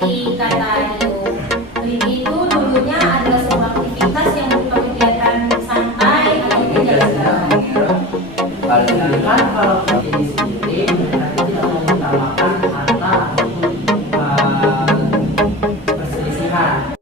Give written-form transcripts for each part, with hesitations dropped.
Kata Rio, Keliti itu dulunya adalah sebuah aktivitas yang berupa kegiatan santai atau jalan-jalan. Sedangkan kalau ini sendiri mereka tidak mengutamakan harta ataupun perselisihan.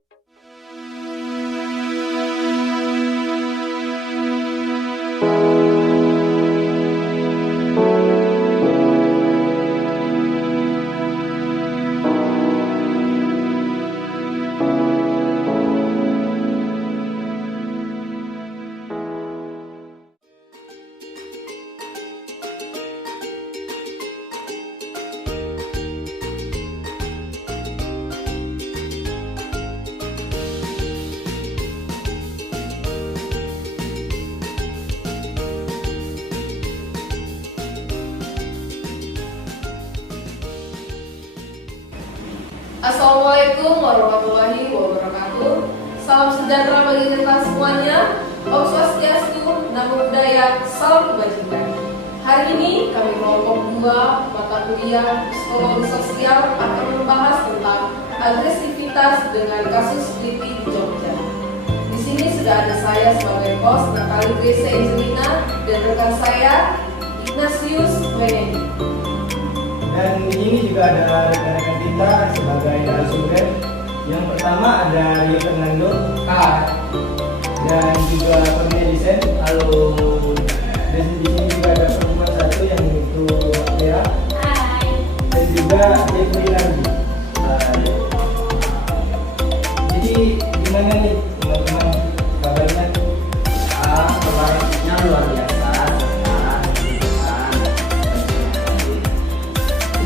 Assalamualaikum warahmatullahi wabarakatuh. Salam sejahtera bagi kita semuanya. Om Swastiastu, Namo Buddhaya, salam kebajikan. Hari ini kami kelompok 2 mata kuliah Psikologi Sosial akan membahas tentang agresivitas dengan kasus Keliti di Jogja. Di sini sudah ada saya sebagai host Natali Grace Angelina dan rekan saya Ignatius Wenedi. Dan di sini juga ada rekan-rekan kita sebagai narasumber. Yang pertama ada Rio Fernando, dan juga Cornelisen. Halo. Dan di sini juga ada pertemuan satu yang itu Vera. Hai. Dan juga Jeffrey Nardi. Jadi gimana nih teman-teman kabarnya? Kabarnya luar biasa.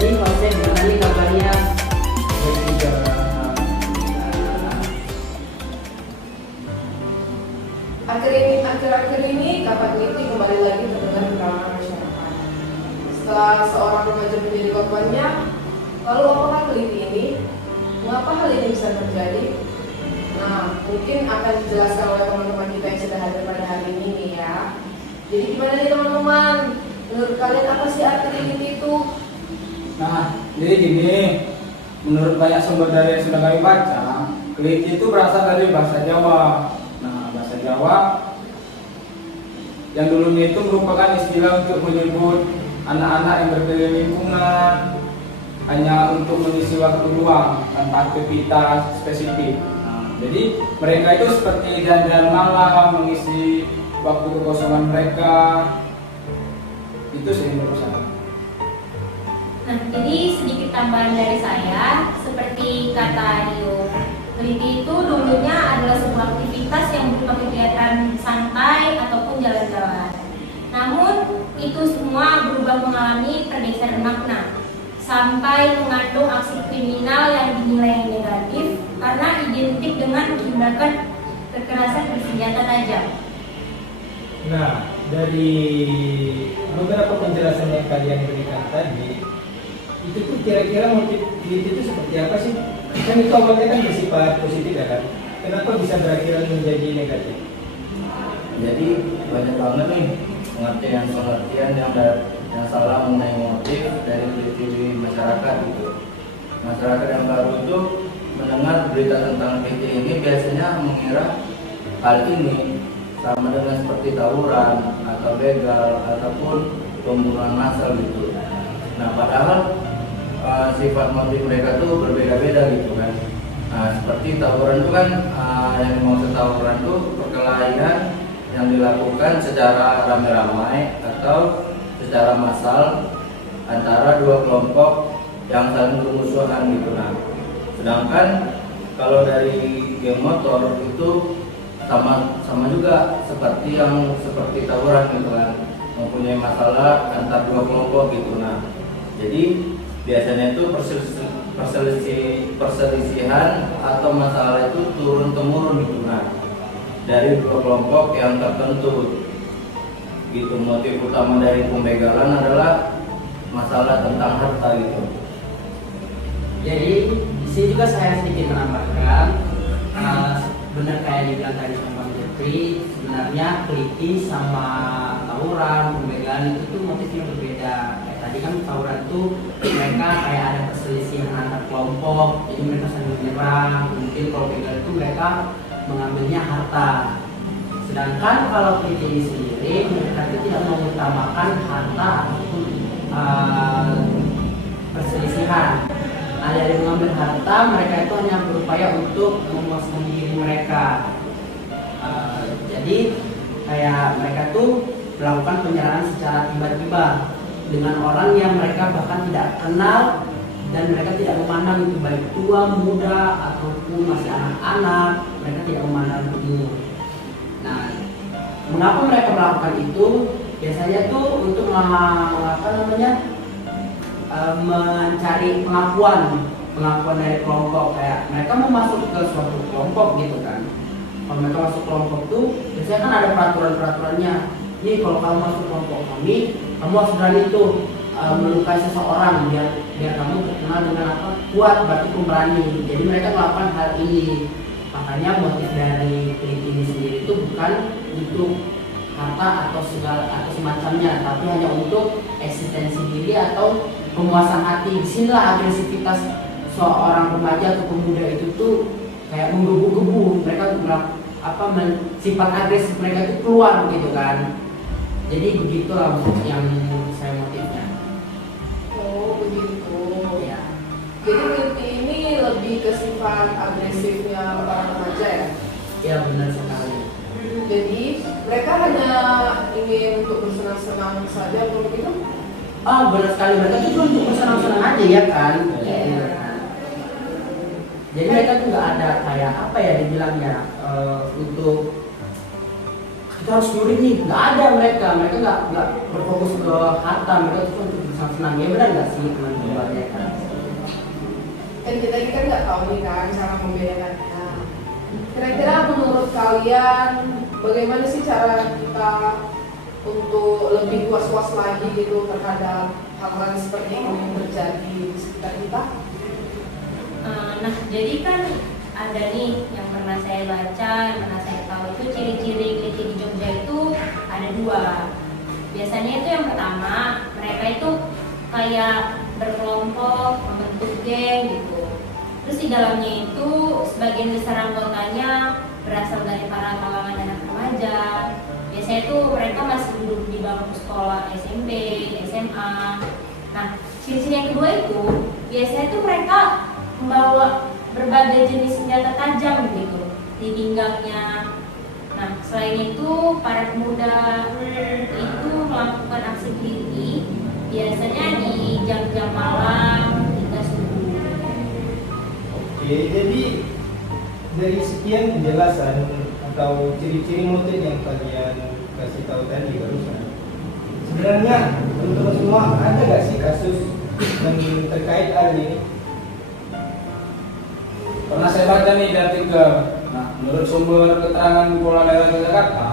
Ini konsep gimana nih kabarnya? Dan juga Akhir-akhir ini kata Keliti kembali lagi terdengar di kalangan masyarakat. Setelah seorang remaja menjadi korbannya, lalu apakah Keliti ini? Mengapa hal ini bisa terjadi? Nah, mungkin akan dijelaskan oleh teman-teman kita yang sudah hadir pada hari ini nih ya. Jadi gimana nih teman-teman? Menurut kalian apa sih arti Keliti itu? Nah, jadi gini, menurut banyak sumber dari yang sudah kami baca, Keliti itu berasal dari bahasa Jawa. Nah, bahasa Jawa yang dulunya itu merupakan istilah untuk menyebut anak-anak yang berkeliling lingkungan hanya untuk mengisi waktu luang tanpa aktivitas spesifik. Nah, jadi mereka itu seperti jalan-jalan malam, mengisi waktu kekosongan mereka. Itu sih menurut saya. Nah, jadi sedikit tambahan dari saya, seperti kata Rio, Keliti itu dulunya adalah sebuah aktivitas yang berupa kegiatan santai ataupun jalan-jalan. Namun, itu semua berubah mengalami pergeseran makna, sampai mengandung aksi kriminal yang dinilai negatif karena identik dengan tindakan kekerasan bersenjata tajam. nah, dari beberapa penjelasan yang kalian berikan tadi, itu tuh kira-kira motif Keliti itu seperti apa sih? Kan itu awalnya kan bersifat positif ya kan? Kenapa bisa berakhir menjadi negatif? Jadi banyak banget nih pengertian yang salah mengenai motif dari Keliti masyarakat gitu. Masyarakat yang baru itu mendengar berita tentang Keliti ini biasanya mengira hal ini sama dengan seperti tawuran atau begal ataupun pembunuhan massal gitu. Nah, padahal sifat motif mereka tuh berbeda-beda gitu kan. Nah, seperti tawuran itu kan yang dimaksud tawuran itu perkelahian yang dilakukan secara ramai-ramai atau secara massal antara dua kelompok yang saling bermusuhan gitu. Nah, sedangkan kalau dari geng motor itu sama juga seperti tawuran gitu kan, mempunyai masalah antar dua kelompok gitu. Nah, jadi biasanya itu perselisihan atau masalah itu turun temurun gitu. Nah, dari dua kelompok yang tertentu gitu. Motif utama dari pembegalan adalah masalah tentang harta gitu. Jadi di sini juga saya sedikit menambahkan, benar kayak dibilang tadi sama Bang Jeffrey, sebenarnya Keliti sama tawuran, pembegalan itu tuh motifnya berbeda. Kayak tadi kan tawuran tuh mereka kayak ada perselisihan antar kelompok, jadi mereka saling menyerang. Mungkin kalau begal itu mereka mengambilnya harta. Sedangkan kalau peliti ini sendiri mereka itu tidak mengutamakan harta ataupun perselisihan. Nah, dari mengambil harta mereka itu hanya berupaya untuk memuaskan diri mereka. Jadi kayak mereka tuh melakukan penyerangan secara tiba-tiba dengan orang yang mereka bahkan tidak kenal, dan mereka tidak memandang itu baik tua, muda, ataupun masih anak-anak. Mereka tidak memandang umur. Nah, mengapa mereka melakukan itu? Biasanya tuh untuk mencari pengakuan dari kelompok. Kayak mereka mau masuk ke suatu kelompok gitu kan. Kalau mereka masuk kelompok tuh biasanya kan ada peraturan-peraturannya. Nih kalau kamu masuk kelompok kami, kamu harus berani tuh melukai seseorang biar kamu terkenal dengan apa, kuat, berarti pemberani. Jadi mereka melakukan hal ini. Makanya motif dari peliti ini sendiri itu bukan untuk harta atau segala atau semacamnya, tapi hanya untuk eksistensi diri atau pemuasan hati. Disinilah agresivitas seorang remaja atau pemuda itu tuh kayak menggebu-gebu. Mereka sifat agresif mereka itu keluar gitu kan. Jadi begitulah yang saya motifnya. Oh begitu. Ya. Jadi peliti ini lebih ke sifat agresifnya para remaja ya? Ya benar sekali. Jadi mereka hanya ingin untuk bersenang-senang saja atau begitu? Oh benar sekali, mereka itu cuma untuk bersenang-senang aja ya kan. Iya. Jadi mereka tuh nggak ada kayak apa ya dibilangnya untuk kita harus nyuri nih, nggak ada mereka nggak berfokus ke harta, mereka tuh untuk bersenang-senang. Ya benar nggak sih teman-teman ya kan? Kan kita ini kan nggak tahu nih kan cara membedakannya. Kira-kira menurut kalian bagaimana sih cara kita untuk lebih was-was lagi gitu terhadap hal-hal seperti ini yang terjadi di sekitar kita? Nah, jadi kan ada nih yang pernah saya baca, yang pernah saya tahu itu ciri-ciri peliti di Jogja itu ada dua. Biasanya itu yang pertama, mereka itu kayak berkelompok, membentuk geng gitu. Terus di dalamnya itu sebagian besar anggotanya berasal dari para kalangan anak remaja. Biasanya itu mereka masih duduk di bangku sekolah SMP, SMA. Nah, ciri-ciri yang kedua itu biasanya itu mereka membawa berbagai jenis senjata tajam gitu di pinggangnya. Nah, selain itu para pemuda itu melakukan aksi peliti biasanya di jam-jam malam hingga subuh. Oke, jadi dari sekian penjelasan atau ciri-ciri motif yang kalian kasih tahu tadi barusan, sebenarnya teman-teman semua ada nggak sih kasus yang terkait hal ini? Pernah saya baca nih di artikel. Nah, menurut sumber keterangan Polda Daerah Jakarta,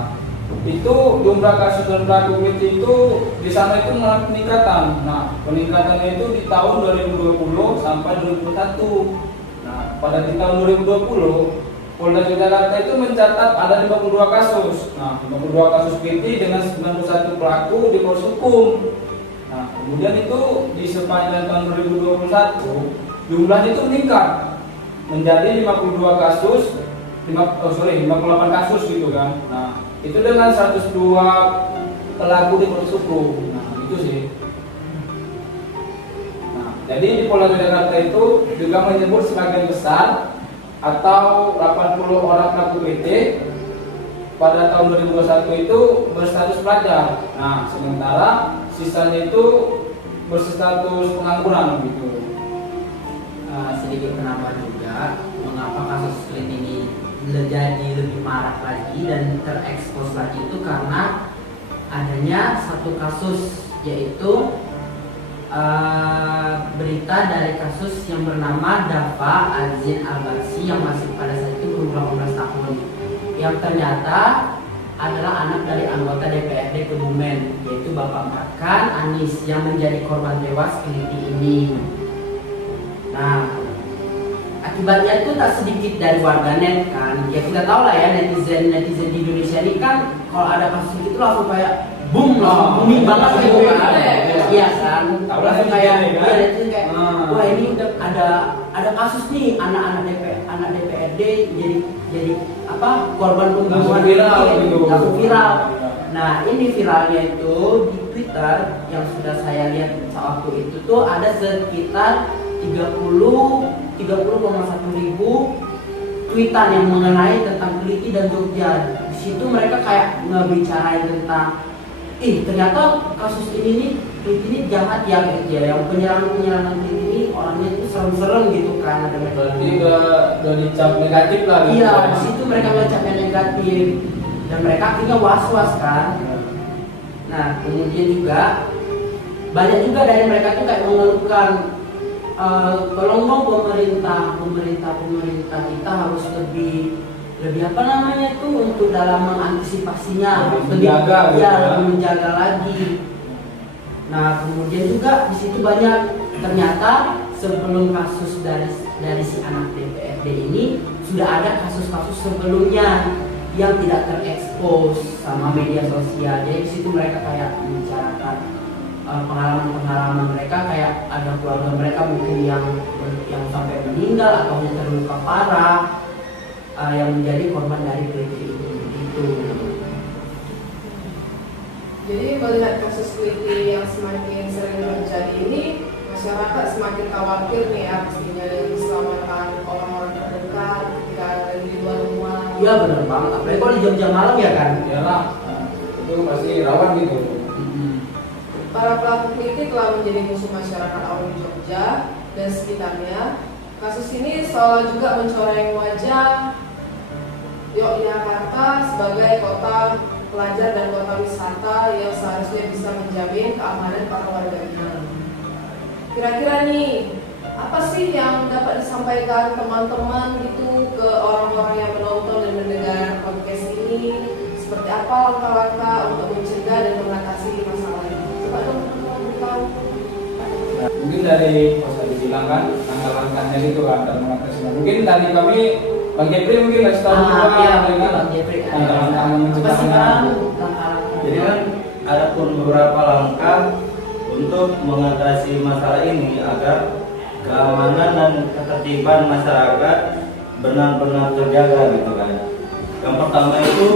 itu jumlah kasus dan pelaku peliti itu di sana itu mengalami peningkatan. Nah, peningkatannya itu di tahun 2020 sampai 2021. Nah, pada di tahun 2020 Polda Jakarta itu mencatat ada 52 kasus. Nah, 52 kasus peliti dengan 91 pelaku diproses hukum. Nah, kemudian itu di sepanjang tahun 2021 jumlahnya itu meningkat menjadi 52 kasus, 58 kasus gitu kan. Nah, itu dengan 102 pelaku diproses hukum. Nah, itu sih. Nah, jadi di Polda Jakarta itu juga menyebut sebagian besar atau 80 orang pelaku peliti pada tahun 2021 itu berstatus pelajar. Nah, sementara sisanya itu berstatus pengangguran gitu. Sedikit penambahan juga mengapa kasus peliti ini menjadi lebih marak lagi dan terekspos lagi itu karena adanya satu kasus, yaitu berita dari kasus yang bernama Dafa Azin Al-Barsi yang masih pada saat itu berumur 18 tahun, yang ternyata adalah anak dari anggota DPRD Kebumen, yaitu Bapak Markan Anis yang menjadi korban tewas peliti ini. Nah, akibatnya itu tak sedikit dari warganet kan. Ya kita tahu lah ya, netizen di Indonesia ini kan kalau ada kasus itu langsung kayak boom, langsung booming banget gitu kan. iya kan, Tahu langsung lah kayak netizen, kan? iya, netizen kayak Ah. wah ini udah ada kasus nih anak DPRD jadi apa korban pembunuhan Langsung viral gitu. langsung viral. Nah ini viralnya itu di Twitter yang sudah saya lihat waktu itu tuh ada sekitar 30,1 ribu tweetan yang mengenai tentang Keliti dan Jogja. Di situ mereka kayak ngebicarain tentang ternyata kasus ini nih Keliti ini jahat ya gitu ya, yang penyerangan Keliti ini orangnya itu serem-serem gitu kan, ada mereka. Berarti udah dicap negatif lah gitu. Iya, di situ mereka ngecapnya negatif dan mereka akhirnya was-was kan. Nah, kemudian juga banyak juga dari mereka tuh kayak mengeluhkan tolong dong pemerintah kita harus lebih apa namanya tuh untuk dalam mengantisipasinya, Lebih menjaga gitu ya, ya. lebih menjaga lagi. Nah, kemudian juga di situ banyak ternyata sebelum kasus dari si anak DPRD ini sudah ada kasus-kasus sebelumnya yang tidak terekspos sama media sosial. Jadi di situ mereka kayak membicarakan pengalaman mereka, kayak ada keluarga mereka mungkin yang sampai meninggal atau yang terluka parah yang menjadi korban dari Keliti itu. Jadi melihat kasus Keliti yang semakin sering terjadi ini, masyarakat semakin khawatir nih pastinya dari keselamatan orang-orang terdekat ketika lagi di luar rumah. Iya benar banget, apalagi kalau di jam-jam malam ya kan. Iyalah, itu pasti rawan gitu. Para pelaku Keliti telah menjadi musuh masyarakat awam di Jogja dan sekitarnya. Kasus ini seolah juga mencoreng wajah Yogyakarta sebagai kota pelajar dan kota wisata yang seharusnya bisa menjamin keamanan para warganya. Kira-kira nih, apa sih yang dapat disampaikan teman-teman gitu ke orang-orang yang menonton dan mendengar podcast ini? Seperti apa langkah-langkah untuk mencegah dan mengatasi masalah ini? Coba teman-teman beritahu. Mungkin dari Mas Adi bilang kan langkah-langkahnya gitu kan dalam mengatasinya. Mungkin tadi kami Bang Jepri mungkin kasih tahu juga Iya, kan? Bang Jepri. Langkah-langkah Apa sih mencegahnya. Bang? Jadi kan ada pun beberapa langkah untuk mengatasi masalah ini agar keamanan dan ketertiban masyarakat benar-benar terjaga gitu kan. Yang pertama itu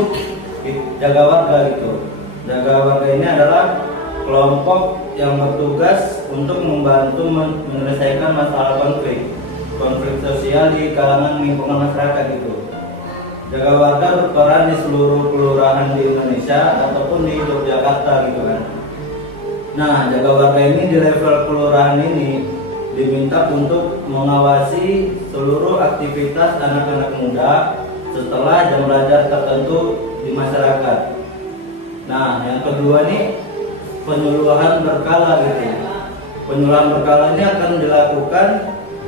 jaga warga gitu. Jaga warga ini adalah kelompok yang bertugas untuk membantu menyelesaikan masalah konflik sosial di kalangan lingkungan masyarakat gitu. Jaga warga berperan di seluruh kelurahan di Indonesia ataupun di Yogyakarta gitu kan. Nah, jaga warga ini di level kelurahan ini diminta untuk mengawasi seluruh aktivitas anak-anak muda setelah jam belajar tertentu di masyarakat. Nah, yang kedua nih penyuluhan berkala gitu. Penyuluhan berkala ini akan dilakukan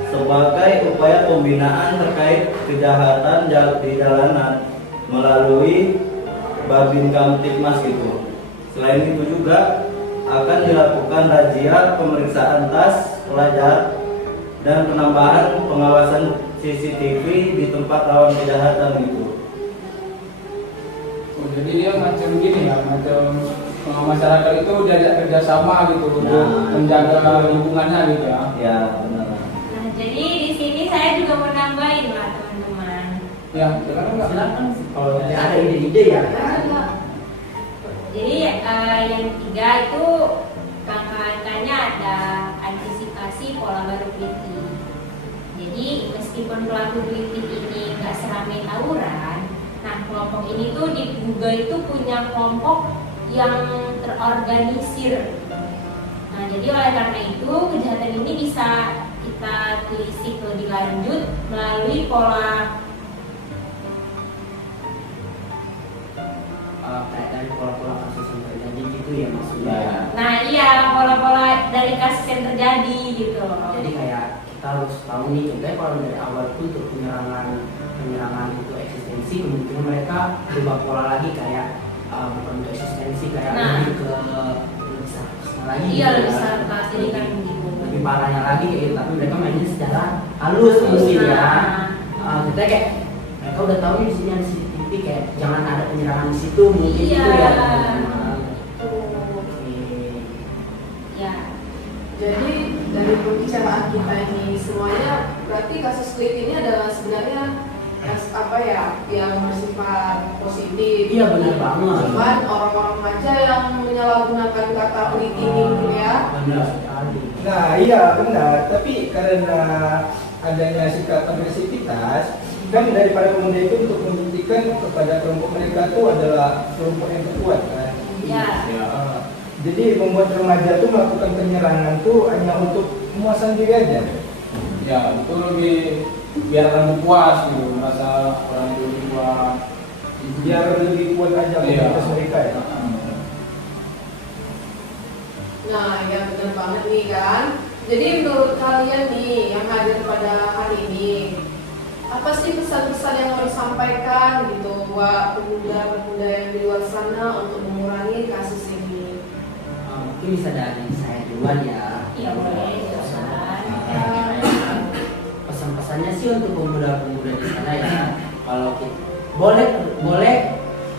sebagai upaya pembinaan terkait kejahatan di jalanan melalui Babin Kamtibmas gitu. Selain itu juga akan dilakukan razia pemeriksaan tas pelajar dan penambahan pengawasan CCTV di tempat rawan kejahatan gitu. Oh, jadi dia macam gini ya, macam masyarakat itu diajak kerjasama gitu untuk menjaga lingkungannya gitu ya. Ya benar. Nah, jadi di sini saya juga mau nambahin lah teman-teman. Ya, silakan Kak. Silakan sih kalau ada ide-ide ya. Jadi yang ketiga itu langkah-langkahnya ada antisipasi pola baru Keliti. Jadi meskipun pelaku Keliti ini nggak seramai tawuran, nah kelompok ini tuh diduga itu punya kelompok yang terorganisir. Nah jadi oleh karena itu kejahatan ini bisa kita telisik lebih lanjut melalui pola Kayak dari pola-pola kasus yang terjadi gitu ya maksudnya. Nah iya, pola-pola dari kasus yang terjadi gitu. Jadi kayak kita harus tahu nih, contohnya kalau dari awal itu untuk penyerangan itu eksistensi, kemungkinan mereka berubah pola lagi kayak bukan untuk eksistensi, kayak Nah. lebih ke lebih sarkas lagi. Iya, gitu lebih ya. sarkas, jadi kan gitu. Lebih parahnya lagi kayak gitu, tapi mereka mainnya secara halus mungkin ya. Kita kayak mereka udah tahu nih di sini ada CCTV, kayak jangan ada penyerangan di situ mungkin Iya. gitu ya teman-teman. Tuh. Oke. Ya, berarti kasus Lid ini adalah sebenarnya apa ya, yang bersifat positif. Iya benar banget. Cuman orang-orang aja yang menyalahgunakan kata Lid ini gitu ya. Benar sekali. Nah iya benar, tapi karena adanya sikap agresivitas kan daripada pemuda itu untuk membuktikan kepada kelompok mereka itu adalah kelompok yang kuat kan. Ya. Jadi membuat remaja itu melakukan penyerangan tuh hanya untuk kepuasan diri aja. Ya itu lebih biar orang puas gitu, merasa orang itu lebih kuat. Biar lebih kuat aja Iya. komunitas mereka ya. Nah, ya benar banget nih kan. Jadi menurut kalian nih yang hadir pada hari ini, apa sih pesan-pesan yang mau disampaikan gitu buat pemuda-pemuda yang di luar sana untuk mengurangi kasus ini? Mungkin bisa dari saya duluan ya. Iya boleh, silakan. Pesan-pesannya sih untuk pemuda-pemuda di sana ya, kalau kita boleh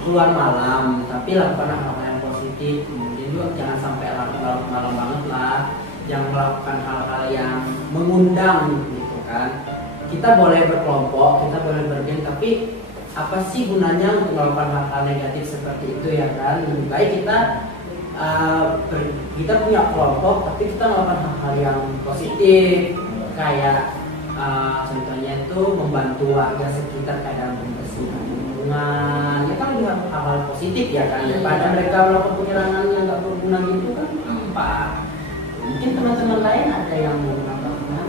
keluar malam, tapi lakukan hal-hal yang positif. Kemudian juga jangan sampai larut malam banget lah, jangan melakukan hal-hal yang mengundang gitu kan. Kita boleh berkelompok, kita boleh bergeng, tapi apa sih gunanya untuk melakukan hal-hal negatif seperti itu ya kan? Lebih baik kita punya kelompok, tapi kita melakukan hal-hal yang positif, kayak contohnya itu membantu warga sekitar kadang membersihkan lingkungan, ya kan hal-hal positif ya kan, daripada mereka melakukan penyerangan yang nggak berguna gitu kan. Apa? Mungkin teman-teman lain ada yang mau menambahkan?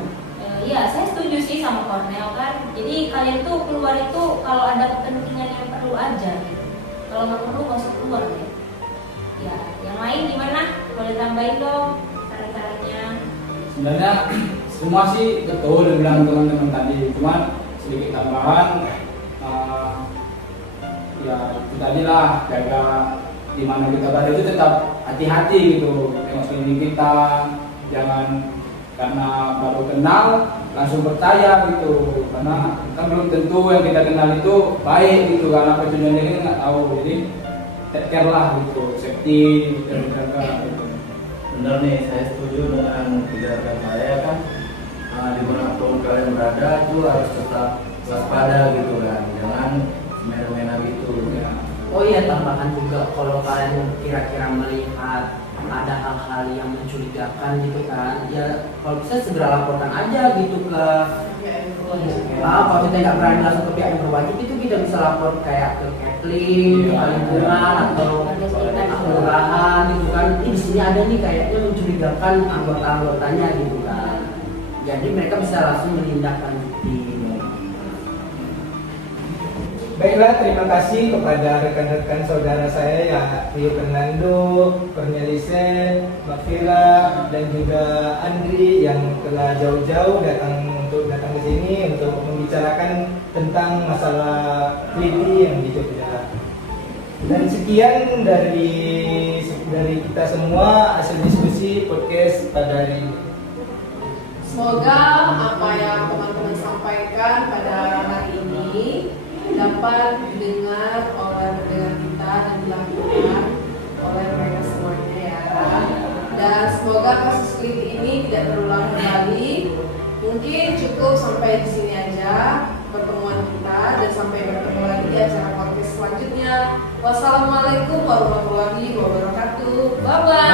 Iya, saya setuju sih sama Cornel kan. Jadi kalian tuh keluar itu kalau ada kepentingan yang perlu aja gitu. Kalau nggak perlu nggak usah keluar deh. Ya, yang lain gimana? Boleh tambahin dong cara-caranya. Sebenarnya semua sih betul yang bilang teman-teman tadi, cuman sedikit tambahan, ya itu tadi lah, jaga di mana kita berada itu tetap hati-hati gitu, tengok sekeliling kita, jangan karena baru kenal langsung percaya gitu, karena kan belum tentu yang kita kenal itu baik gitu, karena tujuannya kita nggak tahu, jadi take care lah gitu, safety dan jaga gitu. Benar nih, saya setuju dengan tindakan saya kan. Dimanapun kalian berada itu harus tetap waspada gitu kan, jangan semena-mena gitu ya. Oh iya, tambahan juga kalau kalian kira-kira melihat ada hal-hal yang mencurigakan gitu kan, ya kalau bisa segera laporkan aja gitu ke kalau kita nggak berani langsung ke pihak yang berwajib, itu kita bisa lapor kayak ke Kepling, ke lingkungan atau kelurahan gitu kan. Ini di sini ada nih kayaknya mencurigakan anggota-anggotanya gitu kan. Jadi mereka bisa langsung menindaklanjuti. Baiklah, terima kasih kepada rekan-rekan saudara saya ya, Rio Fernando, Cornelisen, Mafira, dan juga Andri yang telah jauh-jauh datang ke sini untuk membicarakan tentang masalah teliti yang di Jogja. Dan sekian dari kita semua hasil diskusi podcast pada hari ini. Semoga apa yang teman-teman sampaikan pada hari ini dapat didengar oleh pendengar kita dan dilakukan oleh mereka semuanya ya. Dan semoga kasus teliti ini tidak terulang kembali. Mungkin cukup sampai di sini aja pertemuan kita, dan sampai bertemu lagi di acara podcast selanjutnya. Wassalamualaikum warahmatullahi wabarakatuh. Bye bye.